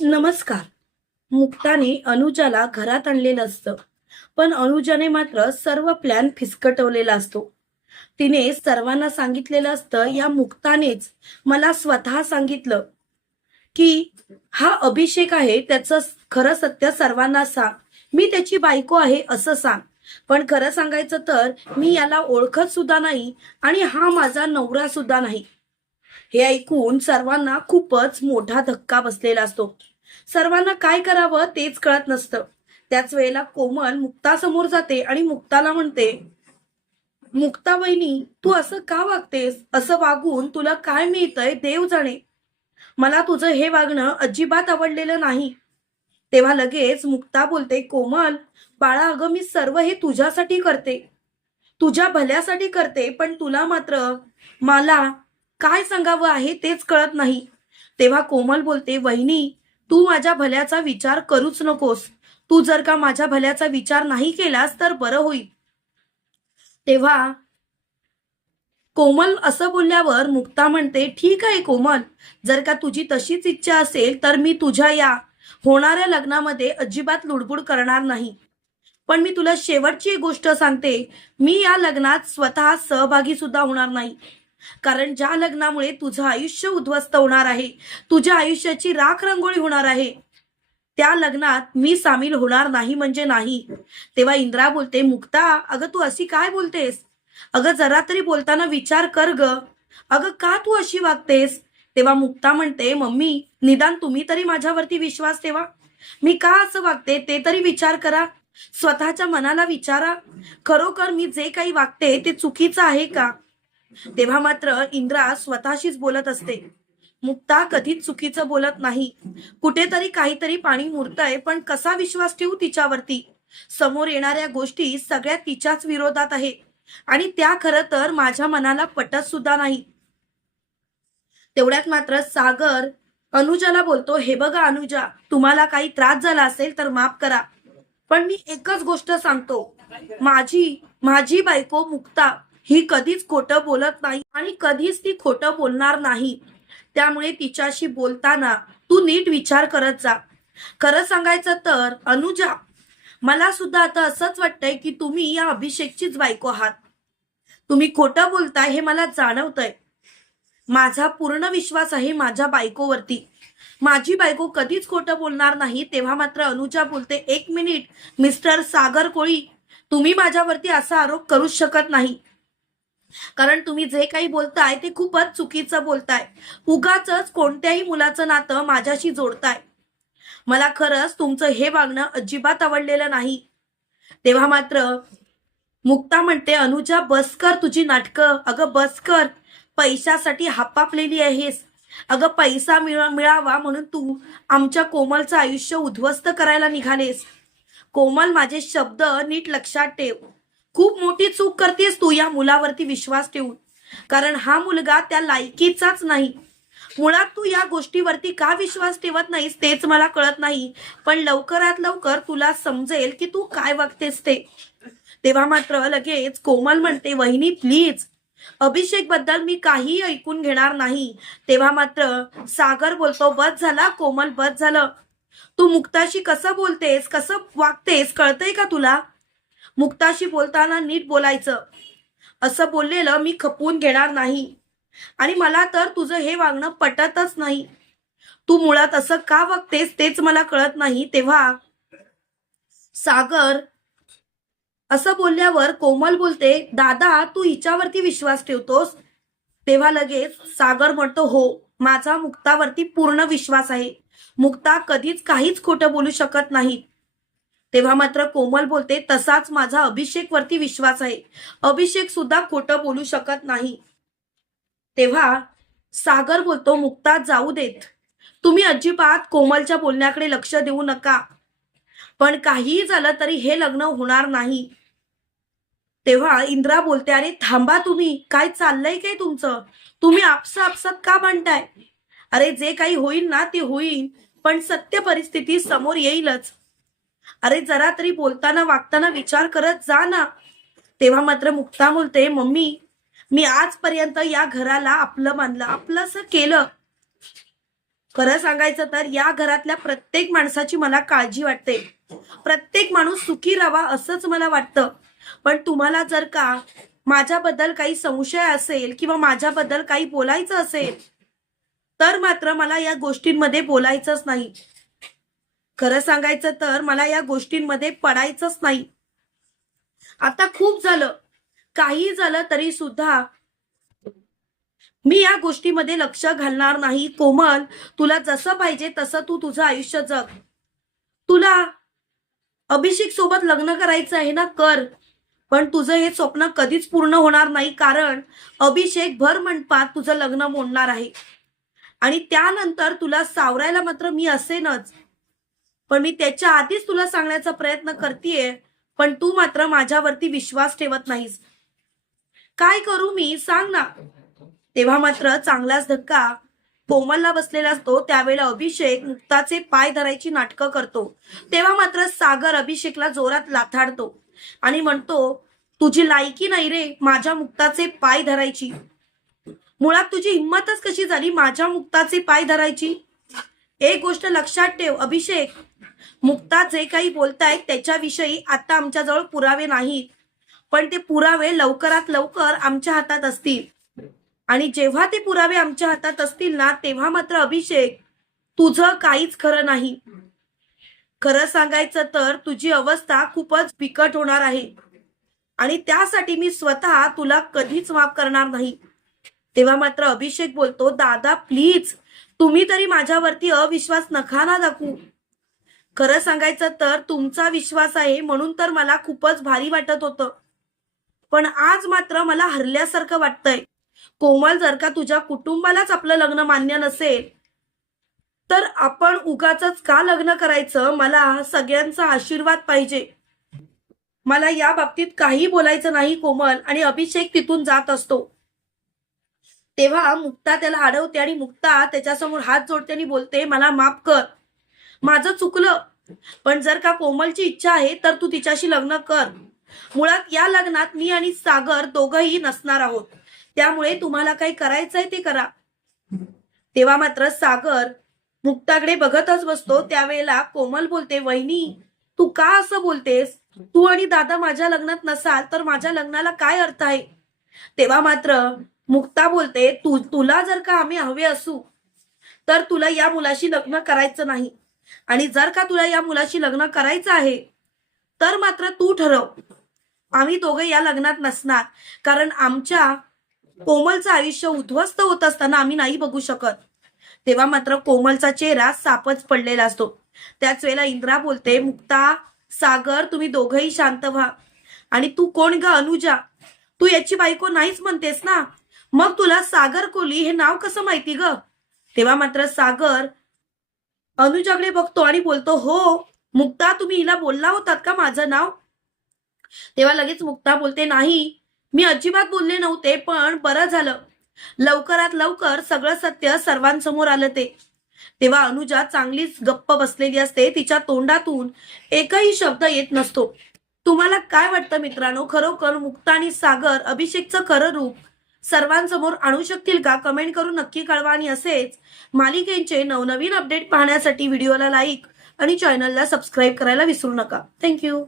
नमस्कार. मुक्ताने अनुजाला घरात आणलेलं असतं. पण अनुजाने मात्र सर्व प्लॅन फिसकटवलेला असतो. तिने सर्वांना सांगितलेलं असतं या मुक्तानेच मला स्वतः सांगितलं की हा अभिषेक आहे त्याचं खरं सत्य सर्वांना सांग. मी त्याची बायको आहे असं सांग. पण खरं सांगायचं तर मी याला ओळखत सुद्धा नाही आणि हा माझा नवरा सुद्धा नाही. हे ऐकून सर्वांना खूपच मोठा धक्का बसलेला असतो. सर्वांना काय करावं तेच कळत नसतं. त्याच वेळेला कोमल मुक्तासमोर जाते आणि मुक्ताला म्हणते मुक्ता वहिनी तू असं का वागतेस? असं वागून तुला काय मिळतंय देव जाणे. मला तुझं हे वागणं अजिबात आवडलेलं नाही. तेव्हा लगेच मुक्ता बोलते कोमल बाळा अगं मी सर्व हे तुझ्यासाठी करते. तुझ्या भल्यासाठी करते पण तुला मात्र मला काय सांगावं आहे तेच कळत नाही. तेव्हा कोमल बोलते वहिनी तू माझ्या भल्याचा विचार करूच नकोस. तू जर का माझ्या भल्याचा विचार नाही केलास तर बरं होईल. तेव्हा कोमल असं बोलल्यावर मुक्ता म्हणते ठीक आहे कोमल जर का तुझी तशीच इच्छा असेल तर मी तुझ्या या. होणाऱ्या लग्नामध्ये अजिबात लुडबुड करणार नाही. पण मी तुला शेवटची एक गोष्ट सांगते मी या लग्नात स्वतः सहभागी सुद्धा होणार नाही. कारण ज्या लग्नामुळे तुझं आयुष्य उद्ध्वस्त होणार आहे तुझ्या आयुष्याची राख रंगोळी होणार आहे त्या लग्नात मी सामील होणार नाही म्हणजे नाही. तेव्हा इंद्रा बोलते मुक्ता अगं तू अशी काय बोलतेस? अगं जरा तरी बोलताना विचार कर ग. अगं का तू अशी वागतेस? तेव्हा मुक्ता म्हणते मम्मी निदान तुम्ही तरी माझ्यावरती विश्वास ठेवा. मी का असं वागते ते तरी विचार करा. स्वतःच्या मनाला विचारा. खरोखर मी जे काही वागते ते चुकीचं आहे का? तेव्हा मात्र इंद्रा स्वतःशीच बोलत असते. मुक्ता कधीच चुकीचं बोलत नाही. कुठेतरी काहीतरी पाणी मुरतय पण कसा विश्वास ठेवू तिच्यावरती? समोर येणाऱ्या गोष्टी सगळ्या तिच्याच विरोधात आहे. आणि त्या खर तर माझ्या मनाला पटत सुद्धा नाही. तेवढ्यात मात्र सागर अनुजाला बोलतो हे बघा अनुजा तुम्हाला काही त्रास झाला असेल तर माफ करा. पण मी एकच गोष्ट सांगतो. माझी माझी बायको मुक्ता ही कधीच खोटं बोलत नाही आणि कधीच ती खोटं बोलणार नाही. त्यामुळे तिच्याशी बोलताना तू नीट विचार करत जा. खरं सांगायचं तर अनुजा मला सुद्धा आता असंच वाटतंय की तुम्ही या अभिषेकचीच बायको आहात. तुम्ही खोटं बोलताय हे मला जाणवतंय. माझा पूर्ण विश्वास आहे माझ्या बायकोवरती. माझी बायको कधीच खोटं बोलणार नाही तेव्हा मात्र अनुजा बोलते एक मिनिट मिस्टर सागर कोळी तुम्ही माझ्यावरती असा आरोप करूच शकत नाही. कारण तुम्ही जे काही बोलताय ते खूपच चुकीचं बोलताय. उगाच कोणत्याही मुलाचं नातं माझ्याशी जोडताय. मला खरंच तुमचं हे वागणं अजिबात आवडलेलं नाही. तेव्हा मात्र मुक्ता म्हणते अनुजा बस कर तुझी नाटकं. अगं बस कर. पैशासाठी हापापलेली आहेस. अगं पैसा मिळावा म्हणून तू आमच्या कोमलचं आयुष्य उद्ध्वस्त करायला निघालेस. कोमल माझे शब्द नीट लक्षात ठेव. खूप मोठी चूक करतेस तू या मुलावरती विश्वास ठेवून. कारण हा मुलगा त्या लायकीचाच नाही. मुळात तू या गोष्टीवरती का विश्वास ठेवत नाहीस तेच मला कळत नाही. पण लवकरात लवकर तुला समजेल की तू काय वागतेस ते. तेव्हा मात्र लगेच कोमल म्हणते वहिनी प्लीज अभिषेकबद्दल मी काही ऐकून घेणार नाही. तेव्हा मात्र सागर बोलतो बस झाला कोमल बस झालं. तू मुक्ताशी कसं बोलतेस कसं वागतेस कळतंय का तुला? मुक्ताशी बोलताना नीट बोलायचं. असं बोललेलं मी खपवून घेणार नाही. आणि मला तर तुझं हे वागणं पटतच नाही. तू मुळात असं का वागतेस तेच मला कळत नाही तेव्हा. सागर असं बोलल्यावर कोमल बोलते दादा तू हिच्यावरती विश्वास ठेवतोस? तेव्हा लगेच सागर म्हणतो हो माझा मुक्तावरती पूर्ण विश्वास आहे. मुक्ता कधीच काहीच खोटं बोलू शकत नाही. तेव्हा मात्र कोमल बोलते तसाच माझा अभिषेक वरती विश्वास आहे. अभिषेक सुद्धा खोटं बोलू शकत नाही. तेव्हा सागर बोलतो मुक्ता जाऊ देत. तुम्ही अजिबात कोमलच्या बोलण्याकडे लक्ष देऊ नका. पण काहीही झालं तरी हे लग्न होणार नाही. तेव्हा इंद्रा बोलते अरे थांबा तुम्ही. काय चाललंय काय तुमचं? तुम्ही आपसा आपसात का म्हणताय अरे जे काही होईल ना ते होईल पण सत्य परिस्थिती समोर येईलच. अरे जरा तरी बोलताना वागताना विचार करत जा ना. तेव्हा मात्र मुक्ता बोलते मम्मी मी आजपर्यंत या घराला आपलं मानलं आपलंसं केलं. खरं सांगायचं तर या घरातल्या प्रत्येक माणसाची मला काळजी वाटते. प्रत्येक माणूस सुखी राहावा असंच मला वाटतं. पण तुम्हाला जर का माझ्याबद्दल काही संशय असेल किंवा माझ्याबद्दल काही बोलायचं असेल तर मात्र मला या गोष्टींमध्ये बोलायचंच नाही. खरं सांगायचं तर मला या गोष्टींमध्ये पडायचंच नाही. आता खूप झालं. काही झालं तरी सुद्धा मी या गोष्टीमध्ये लक्ष घालणार नाही. कोमल तुला जसं पाहिजे तसं तू तुझं आयुष्य जग. तुला अभिषेक सोबत लग्न करायचं आहे ना कर. पण तुझं हे स्वप्न कधीच पूर्ण होणार नाही कारण अभिषेक भर मंडपात तुझं लग्न मोडणार आहे. आणि त्यानंतर तुला सावरायला मात्र मी असेनच. पण मी त्याच्या आधीच तुला सांगण्याचा प्रयत्न करतेय पण तू मात्र माझ्यावरती विश्वास ठेवत नाहीस. काय करू मी? सांग ना. तेव्हा मात्र चांगलाच धक्का कोमलला बसलेला असतो. त्यावेळेला अभिषेक मुक्ताचे पाय धरायची नाटकं करतो. तेव्हा मात्र सागर अभिषेकला जोरात लाथाडतो आणि म्हणतो तुझी लायकी नाही रे माझ्या मुक्ताचे पाय धरायची. मुळात तुझी हिंमतच कशी झाली माझ्या मुक्ताचे पाय धरायची? एक गोष्ट लक्षात ठेव अभिषेक. मुक्ता जे काही बोलतायत त्याच्याविषयी आता आमच्याजवळ पुरावे नाहीत. पण ते पुरावे लवकरात लवकर आमच्या हातात असतील. आणि जेव्हा ते पुरावे आमच्या हातात असतील ना तेव्हा मात्र अभिषेक तुझं काहीच खरं नाही. खरं सांगायचं तर तुझी अवस्था खूपच बिकट होणार आहे. आणि त्यासाठी मी स्वतः तुला कधीच माफ करणार नाही. तेव्हा मात्र अभिषेक बोलतो दादा प्लीज तुम्ही तरी माझ्यावरती अविश्वास नका ना दाखवू. खरं सांगायचं तर तुमचा विश्वास आहे म्हणून तर मला खूपच भारी वाटत होतं. पण आज मात्र मला हरल्यासारखं वाटतंय. कोमल जर का तुझ्या कुटुंबालाच आपलं लग्न मान्य नसेल तर आपण उगाच का लग्न करायचं? मला सगळ्यांचा आशीर्वाद पाहिजे. मला या बाबतीत काही बोलायचं नाही कोमल आणि अभिषेक तिथून जात असतो. तेव्हा मुक्ता त्याला अडवते आणि मुक्ता त्याच्यासमोर हात जोडते आणि बोलते मला माफ कर. माझं चुकलं. पण जर का कोमलची इच्छा आहे तर तू तिच्याशी लग्न कर. मुळात या लग्नात मी आणि सागर दोघही नसणार आहोत. त्यामुळे तुम्हाला काही करायचंय ते करा. तेव्हा मात्र सागर मुक्ताकडे बघतच बसतो. त्यावेळेला कोमल बोलते वहिनी तू का असं बोलतेस? तू आणि दादा माझ्या लग्नात नसाल तर माझ्या लग्नाला काय अर्थ आहे? तेव्हा मात्र मुक्ता बोलते तू तुला जर का आम्ही हवे असू तर तुला या मुलाशी लग्न करायचं नाही. आणि जर का तुला या मुलाशी लग्न करायचं आहे तर मात्र तू ठरव. आम्ही दोघं या लग्नात नसणार. कारण आमच्या कोमलचं आयुष्य उद्ध्वस्त होत असताना आम्ही नाही बघू शकत. तेव्हा मात्र कोमलचा चेहरा सापच पडलेला असतो. त्याच वेळेला इंद्रा बोलते मुक्ता सागर तुम्ही दोघही शांत व्हा. आणि तू कोण ग अनुजा? तू याची बायको नाहीच म्हणतेस ना? मग तुला सागर कोली हे नाव कसं माहिती ग? तेव्हा मात्र सागर अनुजाकडे बघतो आणि बोलतो हो मुक्ता तुम्ही हिला बोलला होतात का माझं नाव? तेव्हा लगेच मुक्ता बोलते नाही मी अजिबात बोलले नव्हते पण बरं झालं. लवकरात लवकर सगळं सत्य सर्वांसमोर आलं ते. तेव्हा अनुजा चांगलीच गप्प बसलेली असते तिच्या तोंडातून एकही शब्द येत नसतो. तुम्हाला काय वाटतं मित्रांनो? खरोखर मुक्ता आणि सागर अभिषेकचं खरं रूप सर्वांसमोर आणू शकतील का? कमेंट करून नक्की कळवा. आणि असेच मालिकेचे नवनवीन अपडेट पाहण्यासाठी व्हिडिओला लाईक आणि चॅनलला सबस्क्राईब करायला विसरू नका. थँक्यू.